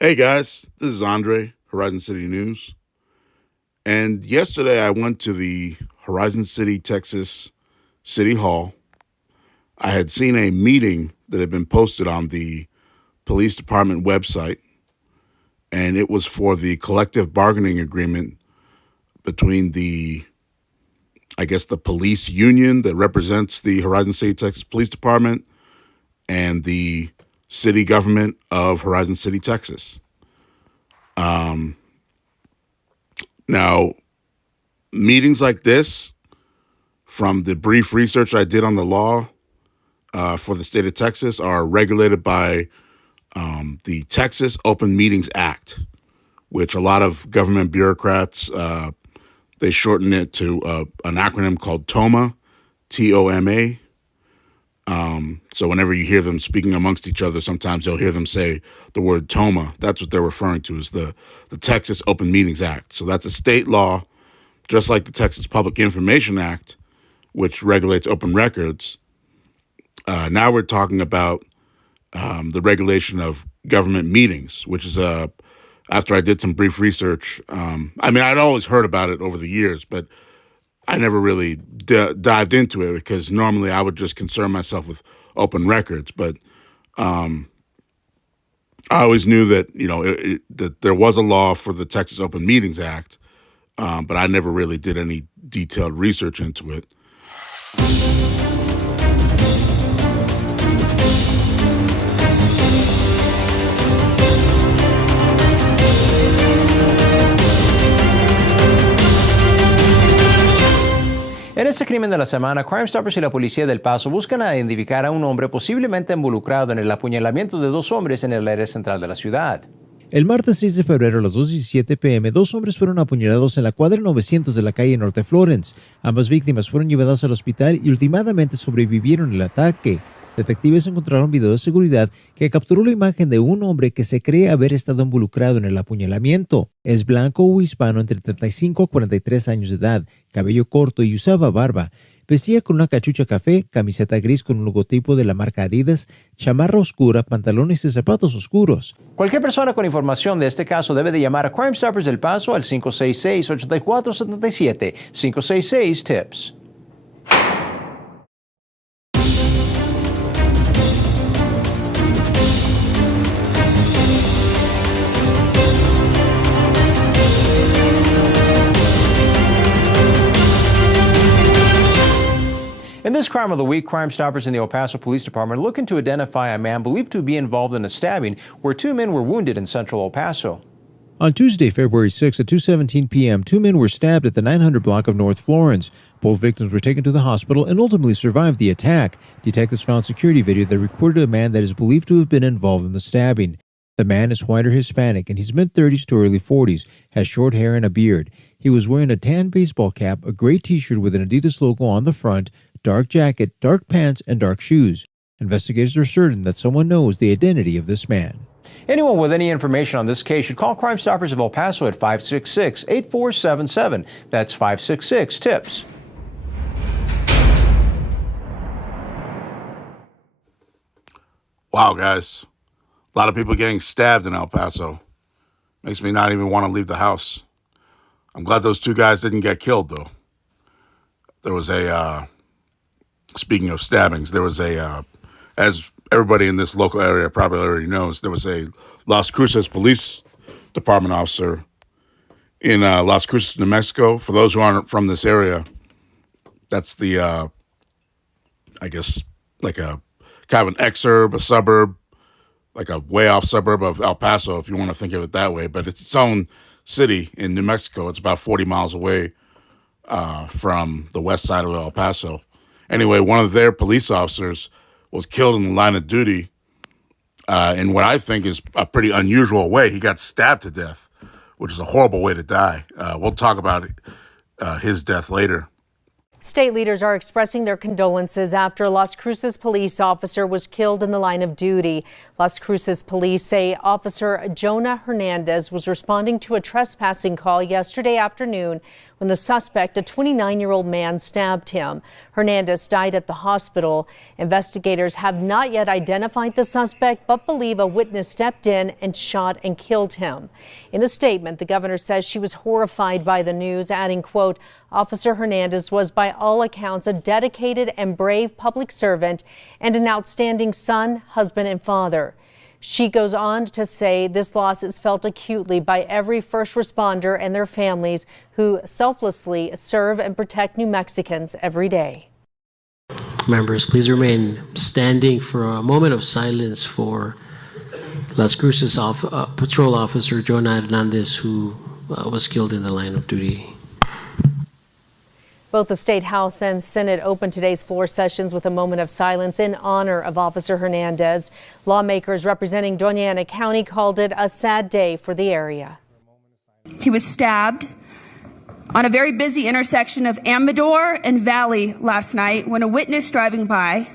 Hey guys, this is Andre, Horizon City News. And yesterday I went to the Horizon City, Texas City Hall. I had seen a meeting that had been posted on the police department website, and it was for the collective bargaining agreement between the police union that represents the Horizon City, Texas Police Department and the city government of Horizon City, Texas. Now, meetings like this, from the brief research I did on the law for the state of Texas, are regulated by the Texas Open Meetings Act, which a lot of government bureaucrats, they shorten it to an acronym called TOMA, T-O-M-A. So whenever you hear them speaking amongst each other, sometimes you'll hear them say the word TOMA. That's what they're referring to, is the Texas Open Meetings Act. So that's a state law, just like the Texas Public Information Act, which regulates open records. Now we're talking about the regulation of government meetings, which is after I did some brief research. I'd always heard about it over the years, but I never really dived into it because normally I would just concern myself with open records. But I always knew that, that there was a law for the Texas Open Meetings Act, but I never really did any detailed research into it. En este crimen de la semana, Crime Stoppers y la policía del Paso buscan identificar a un hombre posiblemente involucrado en el apuñalamiento de dos hombres en el área central de la ciudad. El martes 6 de febrero a las 2:17 p.m., dos hombres fueron apuñalados en la cuadra 900 de la calle Norte Florence. Ambas víctimas fueron llevadas al hospital y últimamente sobrevivieron el ataque. Detectives encontraron video de seguridad que capturó la imagen de un hombre que se cree haber estado involucrado en el apuñalamiento. Es blanco o hispano entre 35 a 43 años de edad, cabello corto y usaba barba. Vestía con una cachucha café, camiseta gris con un logotipo de la marca Adidas, chamarra oscura, pantalones y zapatos oscuros. Cualquier persona con información de este caso debe de llamar a Crime Stoppers del Paso al 566-8477, 566-TIPS. In this Crime of the Week, Crime Stoppers in the El Paso Police Department are looking to identify a man believed to be involved in a stabbing where two men were wounded in central El Paso. On Tuesday, February 6 at 2:17 p.m., two men were stabbed at the 900 block of North Florence. Both victims were taken to the hospital and ultimately survived the attack. Detectives found security video that recorded a man that is believed to have been involved in the stabbing. The man is white or Hispanic, in his mid-30s to early 40s, has short hair and a beard. He was wearing a tan baseball cap, a gray t-shirt with an Adidas logo on the front, dark jacket, dark pants, and dark shoes. Investigators are certain that someone knows the identity of this man. Anyone with any information on this case should call Crime Stoppers of El Paso at 566-8477. That's 566-TIPS. Wow, guys. A lot of people getting stabbed in El Paso. Makes me not even want to leave the house. I'm glad those two guys didn't get killed, though. There was speaking of stabbings, there was as everybody in this local area probably already knows, there was a Las Cruces Police Department officer in Las Cruces, New Mexico. For those who aren't from this area, that's the, like a kind of an exurb, a suburb, like a way off suburb of El Paso, if you want to think of it that way. But it's its own city in New Mexico. It's about 40 miles away from the west side of El Paso. Anyway, one of their police officers was killed in the line of duty in what I think is a pretty unusual way. He got stabbed to death, which is a horrible way to die. We'll talk about his death later. State leaders are expressing their condolences after a Las Cruces police officer was killed in the line of duty. Las Cruces police say Officer Jonah Hernandez was responding to a trespassing call yesterday afternoon when the suspect, a 29-year-old man, stabbed him. Hernandez died at the hospital. Investigators have not yet identified the suspect, but believe a witness stepped in and shot and killed him. In a statement, the governor says she was horrified by the news, adding, quote, Officer Hernandez was by all accounts a dedicated and brave public servant and an outstanding son, husband, and father. She goes on to say this loss is felt acutely by every first responder and their families who selflessly serve and protect New Mexicans every day. Members, please remain standing for a moment of silence for Las Cruces Patrol Officer Jonah Hernandez, who was killed in the line of duty. Both the State House and Senate opened today's floor sessions with a moment of silence in honor of Officer Hernandez. Lawmakers representing Doña Ana County called it a sad day for the area. He was stabbed on a very busy intersection of Amador and Valley last night when a witness driving by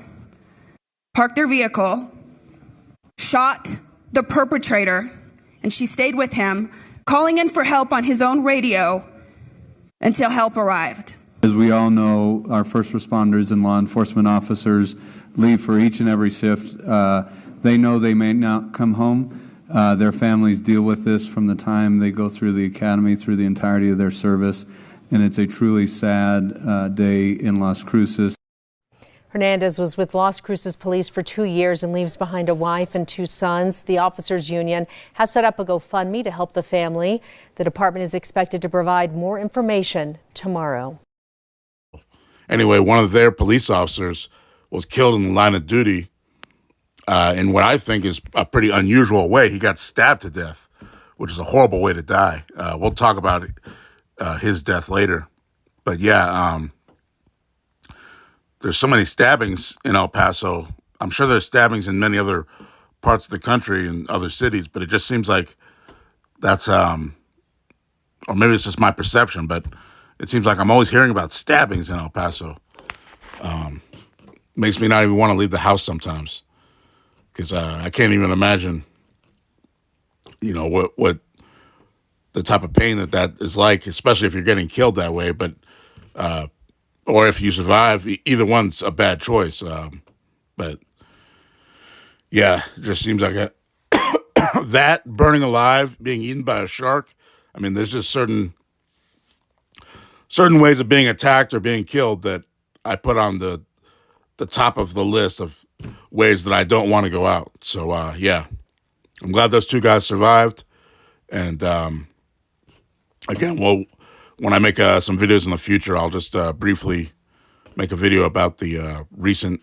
parked their vehicle, shot the perpetrator, and she stayed with him, calling in for help on his own radio until help arrived. As we all know, our first responders and law enforcement officers leave for each and every shift. They know they may not come home. Their families deal with this from the time they go through the academy, through the entirety of their service, and it's a truly sad day in Las Cruces. Hernandez was with Las Cruces police for 2 years and leaves behind a wife and 2 sons. The officers union has set up a GoFundMe to help the family. The department is expected to provide more information tomorrow. Anyway, one of their police officers was killed in the line of duty in what I think is a pretty unusual way. He got stabbed to death, which is a horrible way to die. We'll talk about his death later. But yeah, there's so many stabbings in El Paso. I'm sure there's stabbings in many other parts of the country and other cities, but it just seems like that's, or maybe it's just my perception, but it seems like I'm always hearing about stabbings in El Paso. Makes me not even want to leave the house sometimes because I can't even imagine, what the type of pain that is like, especially if you're getting killed that way. But or if you survive, either one's a bad choice. But yeah, it just seems like that burning alive, being eaten by a shark. I mean, there's just certain ways of being attacked or being killed that I put on the top of the list of ways that I don't want to go out. So, yeah, I'm glad those 2 guys survived. And, again, when I make some videos in the future, I'll just briefly make a video about the recent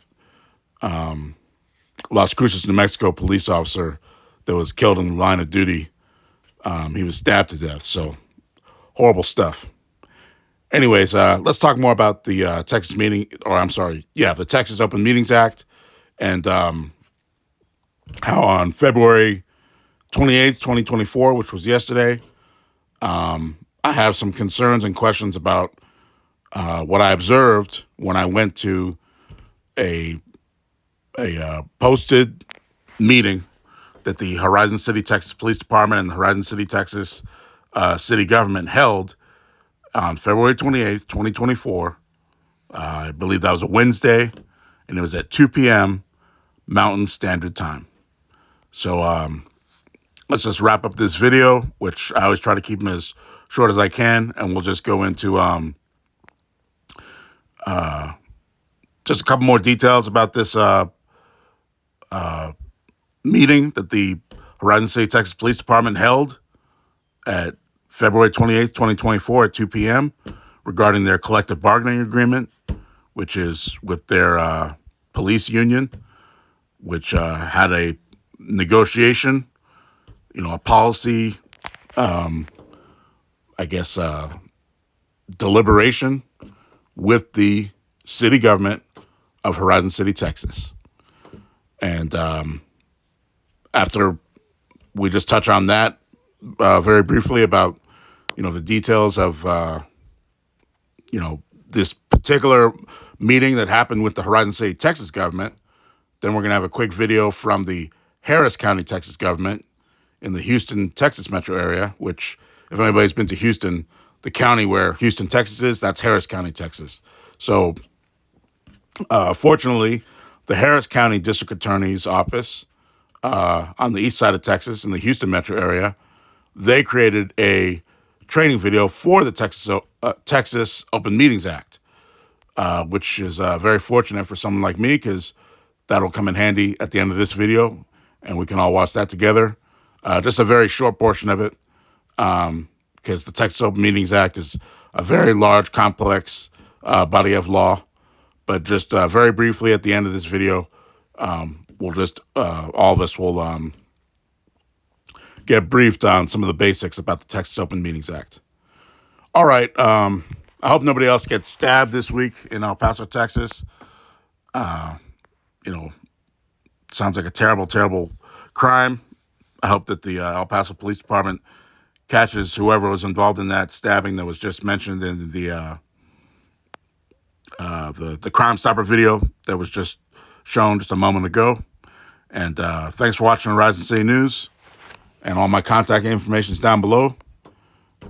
Las Cruces, New Mexico police officer that was killed in the line of duty. He was stabbed to death. So, horrible stuff. Anyways, let's talk more about the the Texas Open Meetings Act, and how on February 28th, 2024, which was yesterday, I have some concerns and questions about what I observed when I went to a posted meeting that the Horizon City, Texas Police Department and the Horizon City, Texas city government held on February 28th, 2024. I believe that was a Wednesday, and it was at 2 p.m. Mountain Standard Time. So let's just wrap up this video, which I always try to keep them as short as I can, and we'll just go into just a couple more details about this meeting that the Horizon City, Texas Police Department held at February 28th, 2024 at 2 p.m. regarding their collective bargaining agreement, which is with their police union, which had a negotiation, a policy, deliberation with the city government of Horizon City, Texas. And after we just touch on that very briefly about, the details of, this particular meeting that happened with the Horizon City, Texas government, then we're going to have a quick video from the Harris County, Texas government in the Houston, Texas metro area, which, if anybody's been to Houston, the county where Houston, Texas is, that's Harris County, Texas. So fortunately, the Harris County District Attorney's Office on the east side of Texas in the Houston metro area, they created a training video for the Texas Open Meetings Act, which is very fortunate for someone like me because that'll come in handy at the end of this video and we can all watch that together. Just a very short portion of it because the Texas Open Meetings Act is a very large, complex body of law. But just very briefly at the end of this video, we'll just, all of us will get briefed on some of the basics about the Texas Open Meetings Act. All right. I hope nobody else gets stabbed this week in El Paso, Texas. Sounds like a terrible, terrible crime. I hope that the El Paso Police Department catches whoever was involved in that stabbing that was just mentioned in the Crime Stopper video that was just shown just a moment ago. And thanks for watching Horizon City News. And all my contact information is down below.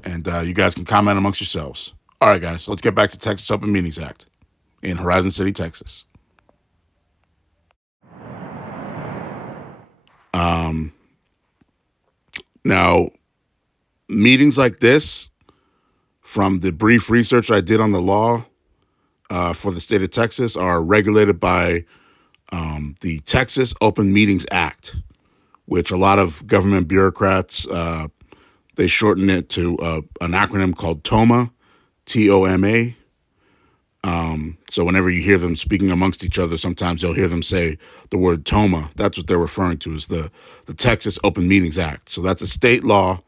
And you guys can comment amongst yourselves. All right, guys, let's get back to Texas Open Meetings Act in Horizon City, Texas. Now, meetings like this, from the brief research I did on the law for the state of Texas, are regulated by the Texas Open Meetings Act, which a lot of government bureaucrats, they shorten it to an acronym called TOMA, T-O-M-A. So whenever you hear them speaking amongst each other, sometimes you'll hear them say the word TOMA. That's what they're referring to, is the Texas Open Meetings Act. So that's a state law,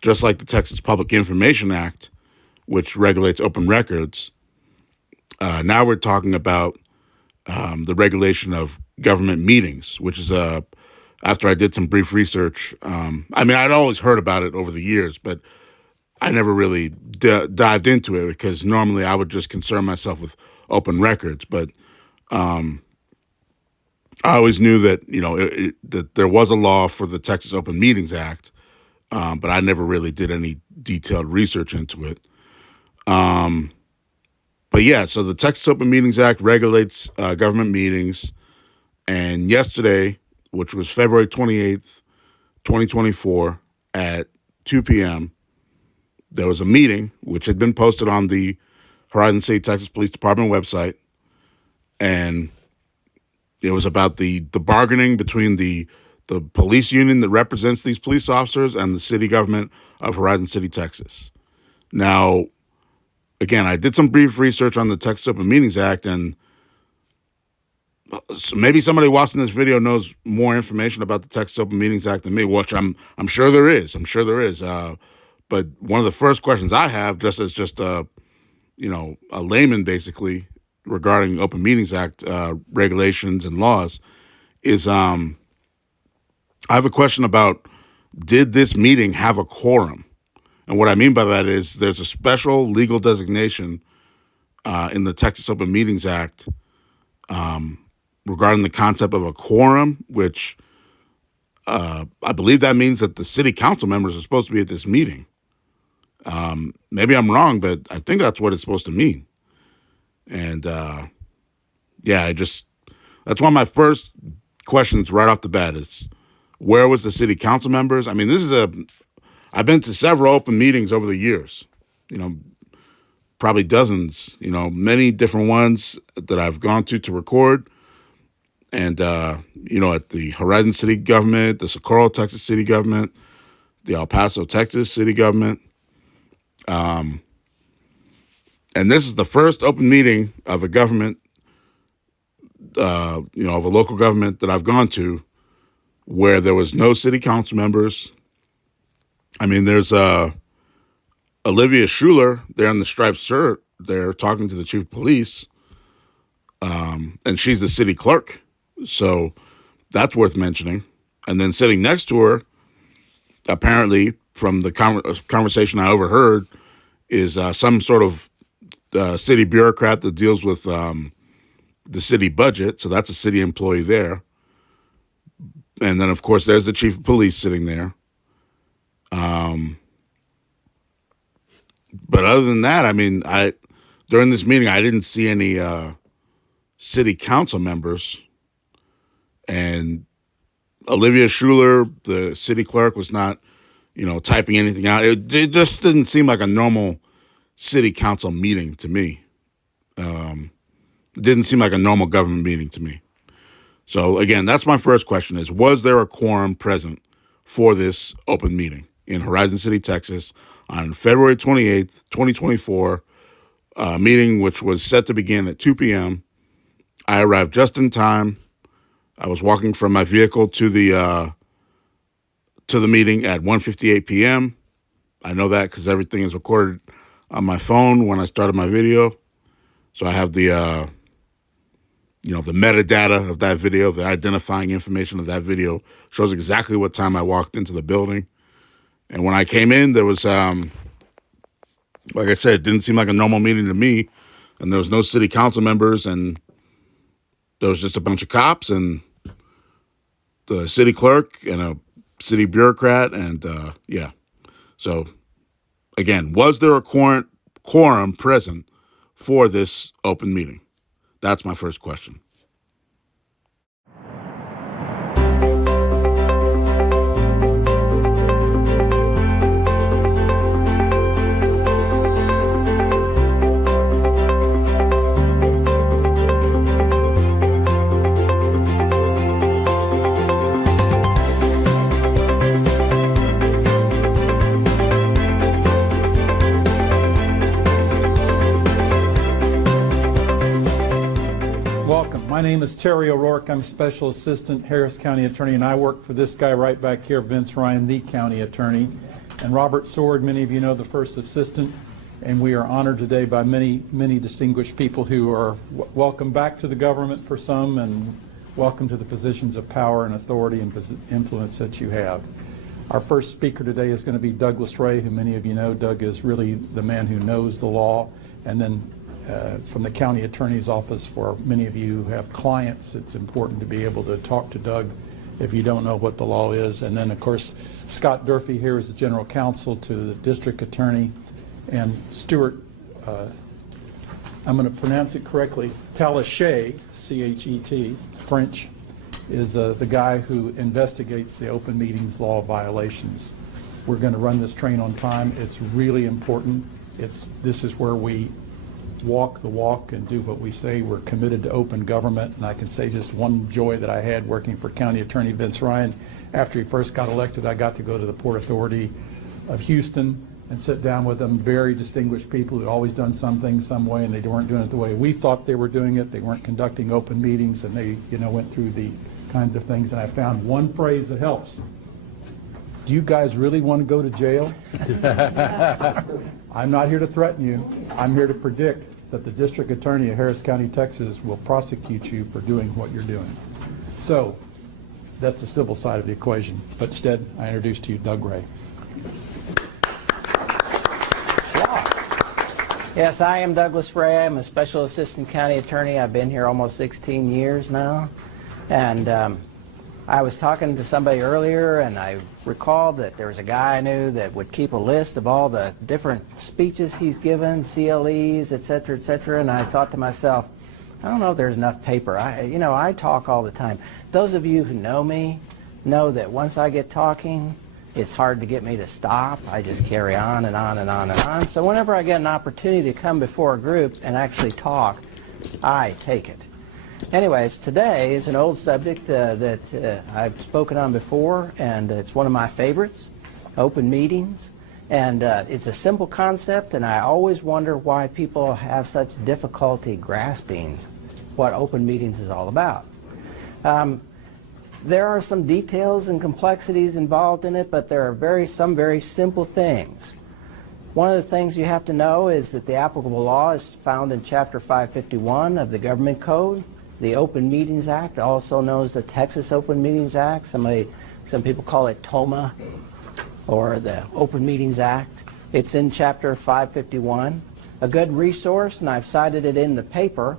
just like the Texas Public Information Act, which regulates open records. Now we're talking about the regulation of government meetings, which is after I did some brief research. I'd always heard about it over the years, but I never really dived into it because normally I would just concern myself with open records. But I always knew that, that there was a law for the Texas Open Meetings Act, but I never really did any detailed research into it. But yeah, so the Texas Open Meetings Act regulates government meetings. And yesterday, which was February 28th, 2024, at 2 p.m., there was a meeting which had been posted on the Horizon City, Texas Police Department website. And it was about the bargaining between the police union that represents these police officers and the city government of Horizon City, Texas. Now, again, I did some brief research on the Texas Open Meetings Act, and so maybe somebody watching this video knows more information about the Texas Open Meetings Act than me, which I'm sure there is. I'm sure there is. But one of the first questions I have, just as a layman basically, regarding Open Meetings Act regulations and laws, is I have a question about, did this meeting have a quorum? And what I mean by that is there's a special legal designation in the Texas Open Meetings Act regarding the concept of a quorum, which I believe that means that the city council members are supposed to be at this meeting. Maybe I'm wrong, but I think that's what it's supposed to mean. And that's one of my first questions right off the bat is, where was the city council members? I mean, I've been to several open meetings over the years, probably dozens, many different ones that I've gone to record. And, at the Horizon City government, the Socorro, Texas city government, the El Paso, Texas city government. And this is the first open meeting of a government, of a local government that I've gone to where there was no city council members. I mean, there's Olivia Schuler there in the striped shirt there talking to the chief of police, and she's the city clerk. So that's worth mentioning. And then sitting next to her, apparently from the conversation I overheard, is some sort of city bureaucrat that deals with the city budget. So that's a city employee there. And then, of course, there's the chief of police sitting there. But other than that, I mean, during this meeting, I didn't see any city council members. And Olivia Schuler, the city clerk, was not, typing anything out. It just didn't seem like a normal city council meeting to me. It didn't seem like a normal government meeting to me. So again, that's my first question is, was there a quorum present for this open meeting in Horizon City, Texas on February 28th, 2024, meeting which was set to begin at 2 p.m. I arrived just in time. I was walking from my vehicle to the meeting at 1:58 p.m. I know that because everything is recorded on my phone when I started my video. So I have the the metadata of that video, the identifying information of that video shows exactly what time I walked into the building. And when I came in, there was, like I said, it didn't seem like a normal meeting to me. And there was no city council members, and there was just a bunch of cops and the city clerk and a city bureaucrat. And yeah. So again, was there a quorum present for this open meeting? That's my first question. My name is Terry O'Rourke. I'm Special Assistant Harris County Attorney, and I work for this guy right back here, Vince Ryan, the County Attorney. And Robert Sword, many of you know, the First Assistant. And we are honored today by many, many distinguished people who are welcome back to the government for some, and welcome to the positions of power and authority and influence that you have. Our first speaker today is going to be Douglas Ray, who many of you know. Doug is really the man who knows the law. And then from the county attorney's office, for many of you who have clients, it's important to be able to talk to Doug if you don't know what the law is. And then, of course, Scott Durfee here is the general counsel to the district attorney. And Stuart, I'm going to pronounce it correctly, Talichet, C-H-E-T, French, is the guy who investigates the open meetings law violations. We're going to run this train on time. It's really important. This is where we walk the walk and do what we say. We're committed to open government, and I can say just one joy that I had working for County Attorney Vince Ryan. After he first got elected, I got to go to the Port Authority of Houston and sit down with them, very distinguished people who'd always done something some way, and they weren't doing it the way we thought they were doing it. They weren't conducting open meetings, and they went through the kinds of things. And I found one phrase that helps. Do you guys really want to go to jail? I'm not here to threaten you. I'm here to predict that the district attorney of Harris County, Texas will prosecute you for doing what you're doing. So that's the civil side of the equation. But instead, I introduce to you Doug Ray. Yes, I am Douglas Ray. I'm a Special Assistant County Attorney. I've been here almost 16 years now. And I was talking to somebody earlier, and I recalled that there was a guy I knew that would keep a list of all the different speeches he's given, CLEs, et cetera, and I thought to myself, I don't know if there's enough paper. I talk all the time. Those of you who know me know that once I get talking, it's hard to get me to stop. I just carry on and on and on and on. So whenever I get an opportunity to come before a group and actually talk, I take it. Anyways, today is an old subject that I've spoken on before, and it's one of my favorites, open meetings. And it's a simple concept, and I always wonder why people have such difficulty grasping what open meetings is all about. There are some details and complexities involved in it, but there are some very simple things. One of the things you have to know is that the applicable law is found in Chapter 551 of the Government Code. The Open Meetings Act, also known as the Texas Open Meetings Act. Some people call it TOMA, or the Open Meetings Act. It's in Chapter 551. A good resource, and I've cited it in the paper,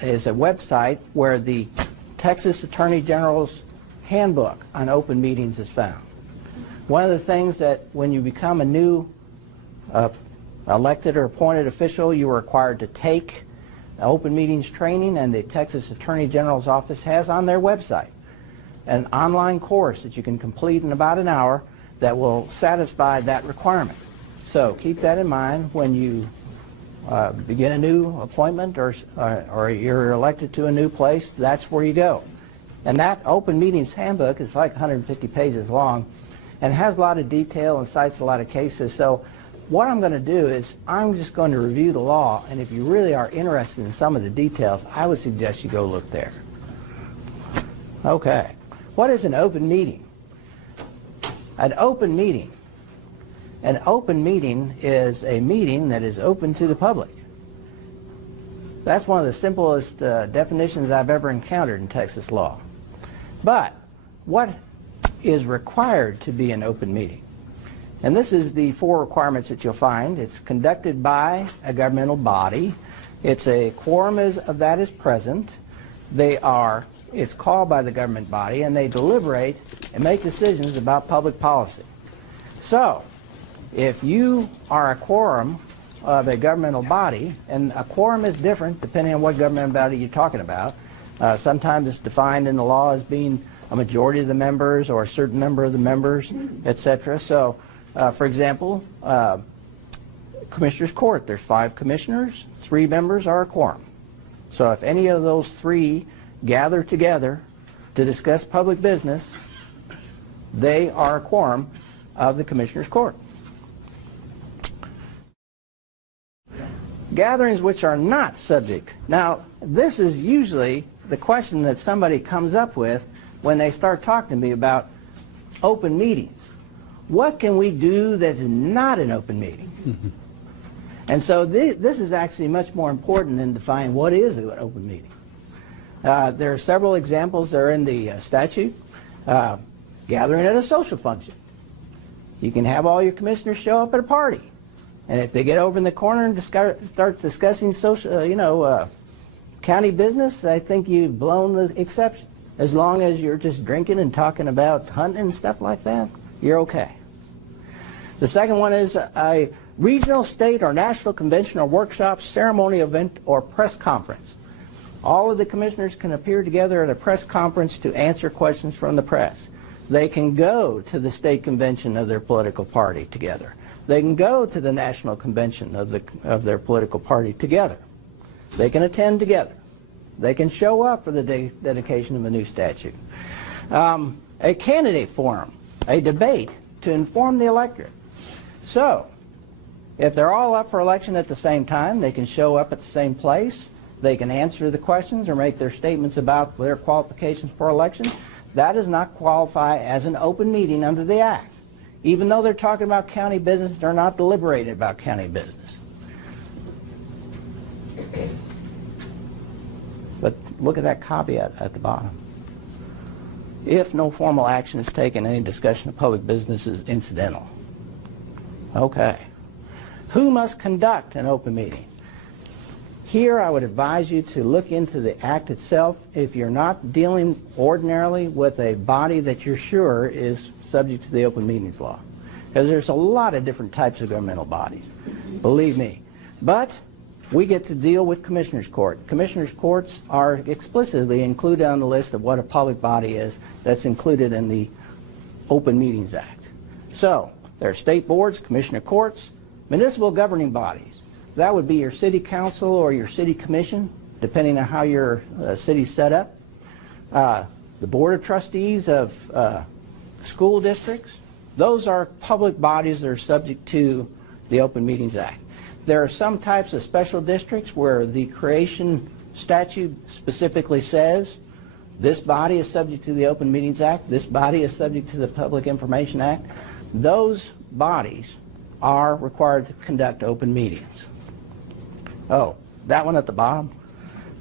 is a website where the Texas Attorney General's handbook on open meetings is found. One of the things that when you become a new elected or appointed official, you are required to take open meetings training, and the Texas Attorney General's office has on their website an online course that you can complete in about an hour that will satisfy that requirement. So keep that in mind when you begin a new appointment or you're elected to a new place. That's where you go. And that open meetings handbook is like 150 pages long and has a lot of detail and cites a lot of cases. So what I'm going to do is I'm just going to review the law, and if you really are interested in some of the details, I would suggest you go look there. Okay. What is an open meeting? An open meeting is a meeting that is open to the public. That's one of the simplest definitions I've ever encountered in Texas law. But what is required to be an open meeting? And this is the 4 requirements that you'll find. It's conducted by a governmental body. It's a quorum of that is present. It's called by the government body, and they deliberate and make decisions about public policy. So, if you are a quorum of a governmental body, and a quorum is different depending on what governmental body you're talking about. Sometimes it's defined in the law as being a majority of the members or a certain number of the members, etc. So, for example, Commissioner's Court, there's 5 commissioners, 3 members are a quorum. So if any of those 3 gather together to discuss public business, they are a quorum of the Commissioner's Court. Gatherings which are not subject. Now, this is usually the question that somebody comes up with when they start talking to me about open meetings. What can we do that's not an open meeting? And so this is actually much more important than defining what is an open meeting. There are several examples that are in the statute. Gathering at a social function. You can have all your commissioners show up at a party. And if they get over in the corner and start discussing social, county business, I think you've blown the exception. As long as you're just drinking and talking about hunting and stuff like that, you're okay. The second one is a regional, state, or national convention or workshop, ceremony, event, or press conference. All of the commissioners can appear together at a press conference to answer questions from the press. They can go to the state convention of their political party together. They can go to the national convention of their political party together. They can attend together. They can show up for the dedication of a new statute. A candidate forum, a debate to inform the electorate. So, if they're all up for election at the same time, they can show up at the same place. They can answer the questions or make their statements about their qualifications for election. That does not qualify as an open meeting under the Act. Even though they're talking about county business, they're not deliberating about county business. But look at that caveat at the bottom. If no formal action is taken, any discussion of public business is incidental. Okay. Who must conduct an open meeting? Here I would advise you to look into the Act itself if you're not dealing ordinarily with a body that you're sure is subject to the open meetings law. Because there's a lot of different types of governmental bodies, believe me. But we get to deal with Commissioner's Court. Commissioner's Courts are explicitly included on the list of what a public body is that's included in the Open Meetings Act. So there are state boards, commissioner courts, municipal governing bodies. That would be your city council or your city commission, depending on how your city's set up. The board of trustees of school districts. Those are public bodies that are subject to the Open Meetings Act. There are some types of special districts where the creation statute specifically says this body is subject to the Open Meetings Act, this body is subject to the Public Information Act. Those bodies are required to conduct open meetings. Oh, that one at the bottom.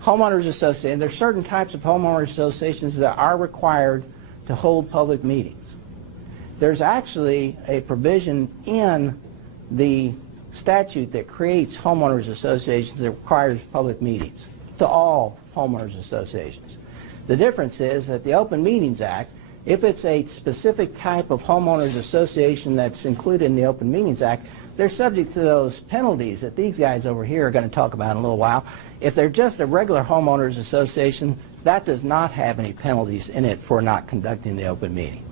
Homeowners Association. There's certain types of homeowners associations that are required to hold public meetings. There's actually a provision in the statute that creates homeowners associations that requires public meetings to all homeowners associations. The difference is that the Open Meetings Act If it's a specific type of homeowners association that's included in the Open Meetings Act, they're subject to those penalties that these guys over here are going to talk about in a little while. If they're just a regular homeowners association, that does not have any penalties in it for not conducting the open meeting.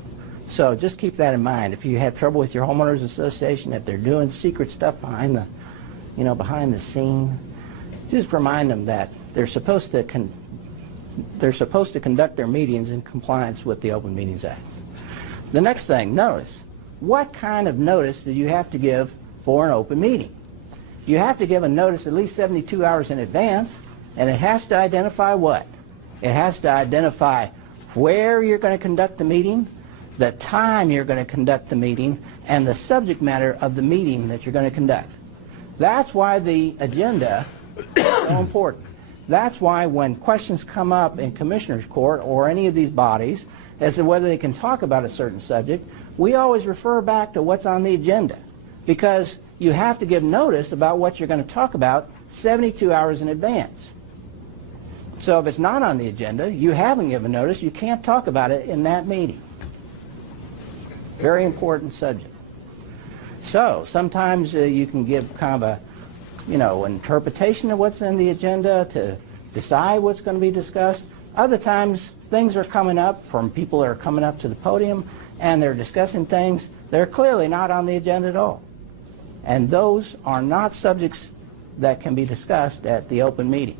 So just keep that in mind. If you have trouble with your homeowners association, if they're doing secret stuff behind the, behind the scene, just remind them that they're supposed to conduct their meetings in compliance with the Open Meetings Act. The next thing, notice. What kind of notice do you have to give for an open meeting? You have to give a notice at least 72 hours in advance, and it has to identify what? It has to identify where you're going to conduct the meeting, the time you're going to conduct the meeting, and the subject matter of the meeting that you're going to conduct. That's why the agenda is so important. That's why when questions come up in Commissioner's Court or any of these bodies as to whether they can talk about a certain subject, we always refer back to what's on the agenda, because you have to give notice about what you're going to talk about 72 hours in advance. So if it's not on the agenda, you haven't given notice, you can't talk about it in that meeting. Very important subject. So sometimes you can give kind of a, interpretation of what's in the agenda to decide what's going to be discussed. Other times things are coming up from people that are coming up to the podium and they're discussing things that are clearly not on the agenda at all. And those are not subjects that can be discussed at the open meeting.